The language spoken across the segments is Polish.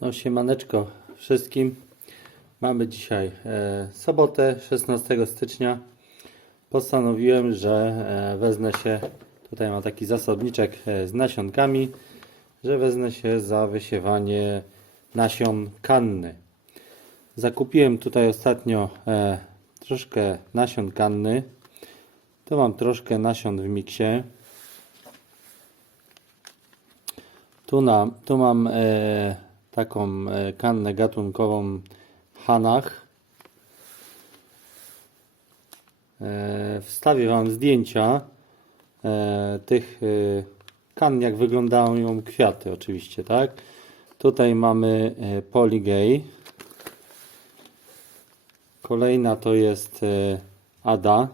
No siemaneczko wszystkim. Mamy dzisiaj e, sobotę 16 stycznia. Postanowiłem, że e, wezmę się, tutaj mam taki zasobniczek e, z nasionkami, że wezmę się za wysiewanie nasion kanny. Zakupiłem tutaj ostatnio e, troszkę nasion kanny. Tu mam troszkę nasion w miksie. Tu, na, tu mam e, taką e, kannę gatunkową Hanach. E, wstawię Wam zdjęcia e, tych kann, jak wyglądają kwiaty oczywiście, tak? Tutaj mamy Polygay. Kolejna to jest Ada,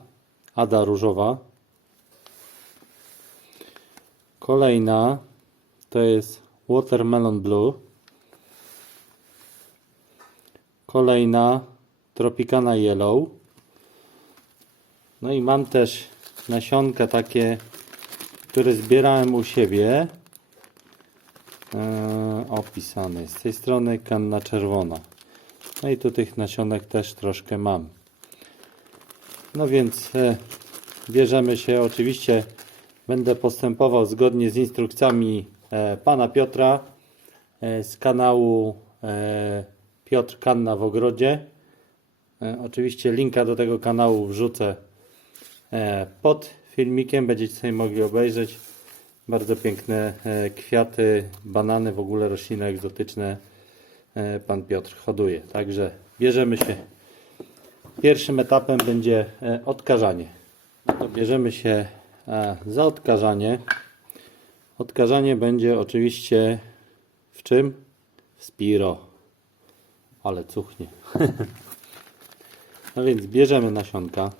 Ada różowa. Kolejna to jest Watermelon Blue. Kolejna Tropicana Yellow. No i mam też nasionka takie, które zbierałem u siebie. Eee, opisane. Z tej strony kanna czerwona. No i tu tych nasionek też troszkę mam. No więc e, bierzemy się. Oczywiście będę postępował zgodnie z instrukcjami e, pana Piotra z kanału Piotr Kanna w ogrodzie. E, oczywiście linka do tego kanału wrzucę e, pod filmikiem. Będziecie sobie mogli obejrzeć. Bardzo piękne e, kwiaty, banany, w ogóle rośliny egzotyczne pan Piotr hoduje. Także bierzemy się. Pierwszym etapem będzie odkażanie. Bierzemy się za odkażanie. Odkażanie będzie oczywiście w czym? W Spiro. Ale cuchnie. no więc bierzemy nasionka.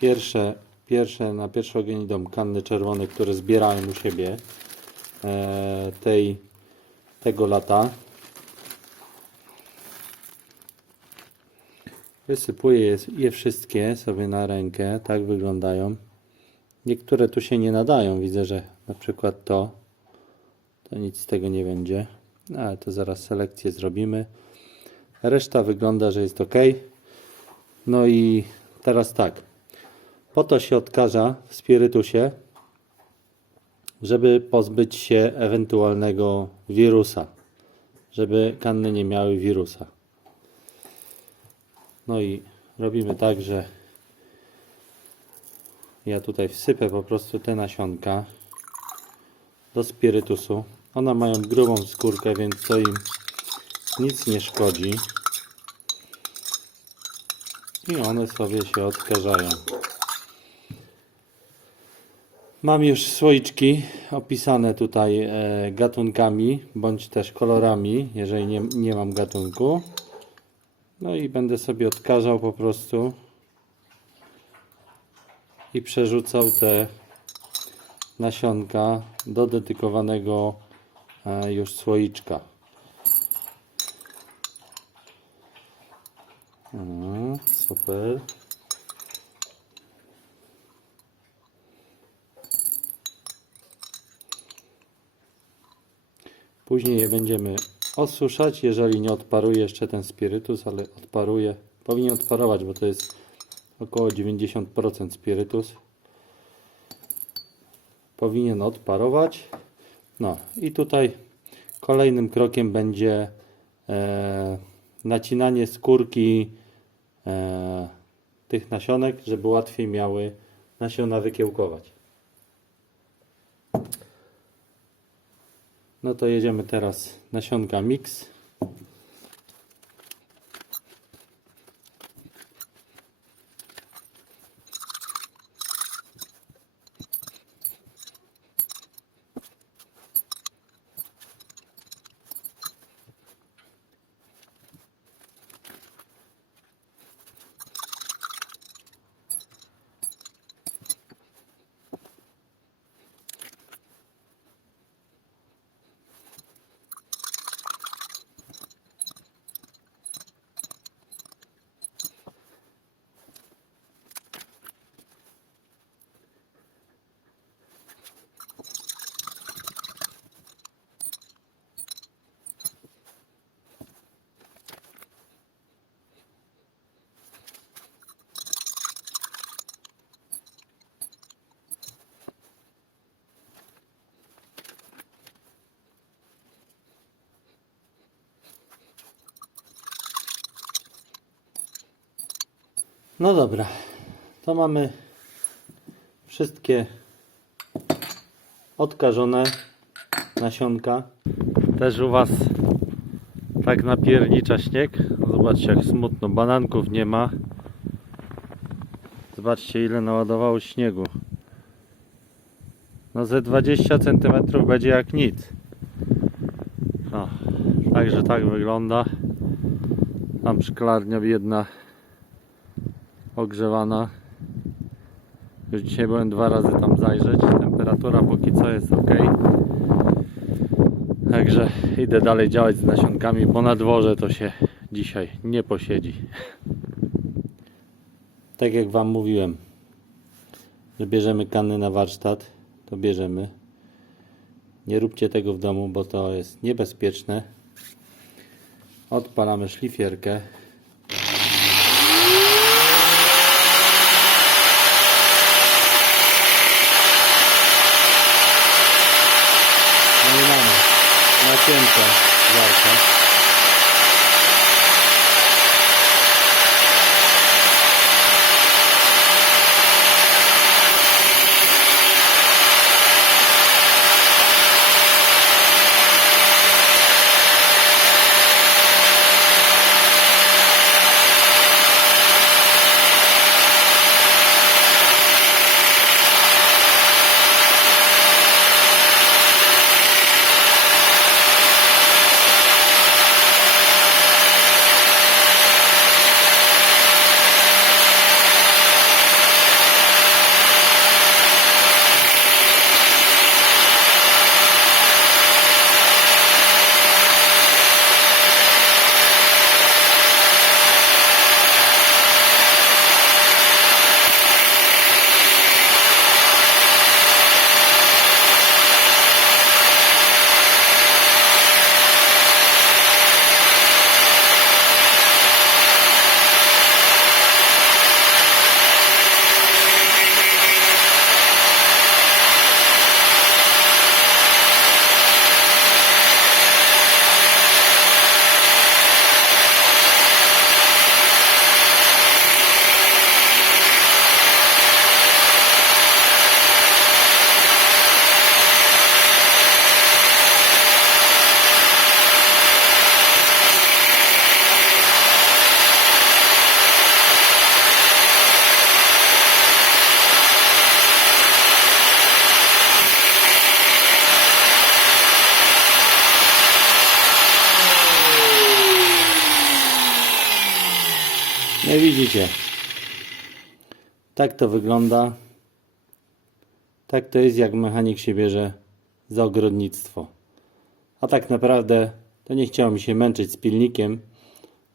Pierwsze, pierwsze na pierwszy ogień idą kanny czerwone, które zbierałem u siebie e, tej, tego lata. Wysypuję je, je wszystkie sobie na rękę. Tak wyglądają. Niektóre tu się nie nadają. Widzę, że na przykład to, to nic z tego nie będzie. No, ale to zaraz selekcję zrobimy. Reszta wygląda, że jest ok. No i teraz tak. Po to się odkaża w spirytusie, żeby pozbyć się ewentualnego wirusa. Żeby kanny nie miały wirusa. No i robimy tak, że ja tutaj wsypę po prostu te nasionka do spirytusu. One mają grubą skórkę, więc to im nic nie szkodzi. I one sobie się odkażają. Mam już słoiczki opisane tutaj e, gatunkami, bądź też kolorami, jeżeli nie, nie mam gatunku. No i będę sobie odkażał po prostu i przerzucał te nasionka do dedykowanego już słoiczka. O, super. Później je będziemy osuszać, jeżeli nie odparuje jeszcze ten spirytus, ale odparuje. Powinien odparować, bo to jest około 90% spirytus. Powinien odparować. No i tutaj kolejnym krokiem będzie e, nacinanie skórki e, tych nasionek, żeby łatwiej miały nasiona wykiełkować. No to jedziemy teraz nasionka mix. No dobra, to mamy wszystkie odkażone nasionka. Też u Was tak napiernicza śnieg. Zobaczcie jak smutno, bananków nie ma. Zobaczcie ile naładowało śniegu. No ze 20 cm będzie jak nic. No, także tak wygląda. Tam szklarnia biedna ogrzewana. Już dzisiaj byłem dwa razy tam zajrzeć. Temperatura póki co jest ok. Także idę dalej działać z nasionkami, bo na dworze to się dzisiaj nie posiedzi. Tak jak Wam mówiłem, że bierzemy kany na warsztat, to bierzemy. Nie róbcie tego w domu, bo to jest niebezpieczne. Odpalamy szlifierkę. картинка ярка. Widzicie. Tak to wygląda. Tak to jest, jak mechanik się bierze za ogrodnictwo. A tak naprawdę to nie chciało mi się męczyć z pilnikiem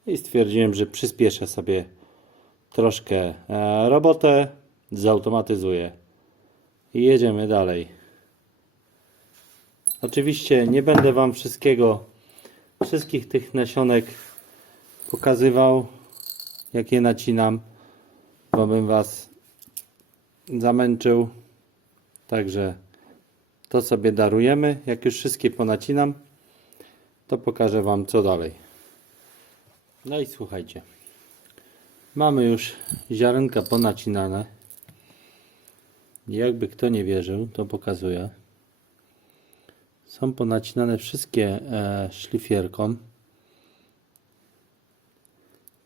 i stwierdziłem, że przyspieszę sobie troszkę e, robotę, zautomatyzuję i jedziemy dalej. Oczywiście nie będę Wam wszystkiego, wszystkich tych nasionek pokazywał, jak je nacinam, bo bym Was zamęczył. Także to sobie darujemy. Jak już wszystkie ponacinam, to pokażę Wam co dalej. No i słuchajcie. Mamy już ziarenka ponacinane. Jakby kto nie wierzył, to pokazuję. Są ponacinane wszystkie e, szlifierką.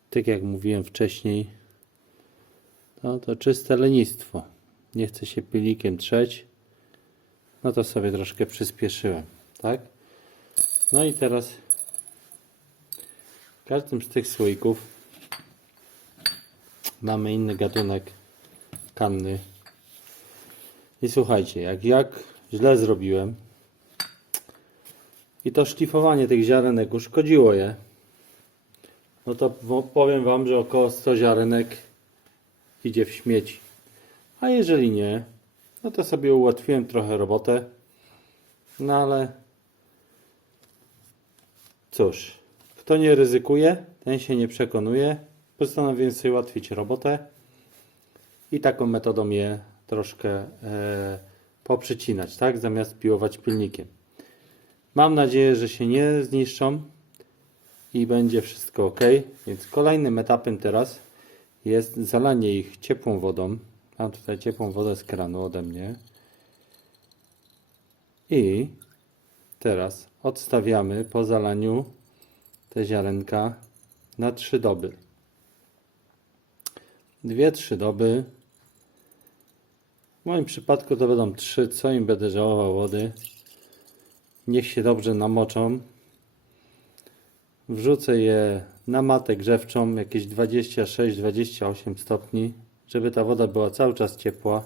Tak jak mówiłem wcześniej, no to czyste lenistwo. Nie chce się pilnikiem trzeć. No to sobie troszkę przyspieszyłem, tak? No i teraz w każdym z tych słoików mamy inny gatunek kanny. I słuchajcie, jak, jak źle zrobiłem i to szlifowanie tych ziarenek uszkodziło je, no to powiem Wam, że około 100 ziarenek idzie w śmieci. A jeżeli nie, no to sobie ułatwiłem trochę robotę. No ale cóż, kto nie ryzykuje, ten się nie przekonuje. Postanowiłem sobie ułatwić robotę i taką metodą je troszkę e, poprzycinać, tak? Zamiast piłować pilnikiem. Mam nadzieję, że się nie zniszczą i będzie wszystko ok. Więc kolejnym etapem teraz jest zalanie ich ciepłą wodą. Mam tutaj ciepłą wodę z kranu ode mnie. I teraz odstawiamy po zalaniu te ziarenka na 3 doby. 2-3 doby. W moim przypadku to będą 3, co im będę żałował wody. Niech się dobrze namoczą. Wrzucę je na matę grzewczą, jakieś 26-28 stopni, żeby ta woda była cały czas ciepła.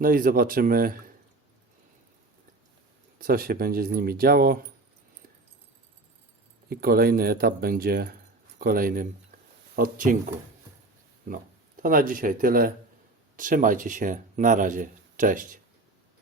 No i zobaczymy, co się będzie z nimi działo. I kolejny etap będzie w kolejnym odcinku. No, to na dzisiaj tyle. Trzymajcie się. Na razie. Cześć.